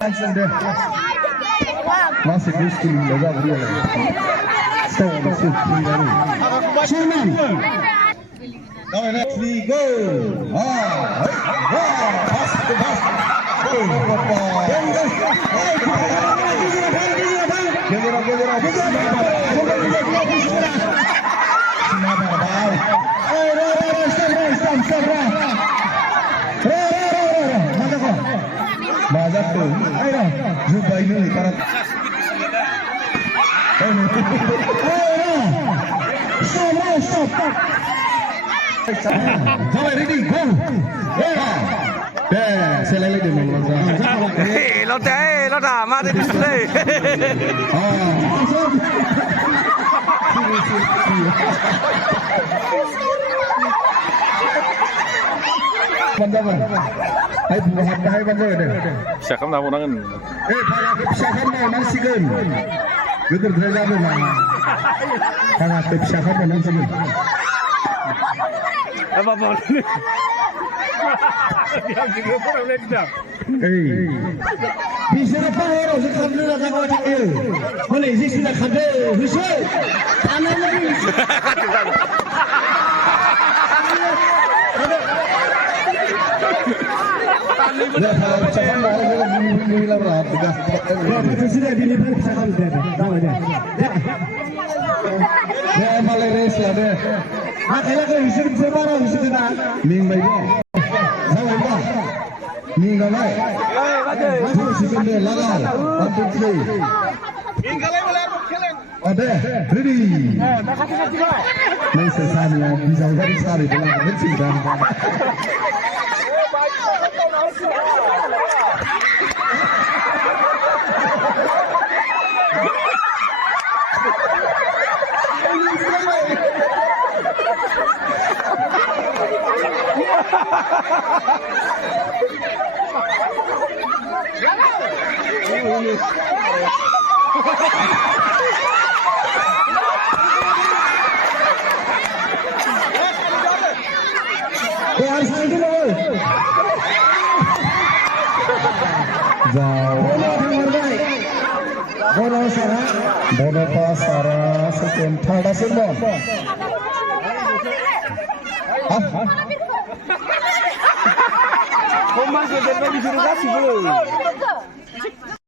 Langsung deh. Masih biskuit lega beri lagi. Stop masih baru. Cuman. Now let's go. Pass to pass. Bazar tuh, ayo, jumpa ini karena. Stop. Come ready, go. Selele di mana? Lo dah, mati display. Bandaman. Hai buah hai bandar deh. Siapa nak orang? Para kebisakan mau nasikan. Geger derajat mana? Para kebisakan mau nasikan. Apa boleh? Dia juga pernah lihat. Bisa apa orang sekarang dah tak kau cakap. Boleh sih sudah kerja. Bisa. Tanah lagi. Ya, cakap mana ni lah berat. Ya, betul sudah bini pun cakap dah. Tahu dah. Ya, malah race lah deh. Kalau kau hisap sebarang hisap dah. Ming baik. Tahu dah. Ming galai. Masuk sikit deh, lagal. 1, 2, 3. Ming galai boleh kelen. Ada, ready. Main sesani ya, bisa dari sari dengan kecil dan. Bola pasara sekian third asin bom. Kau masih jadi disuruh kasih belum?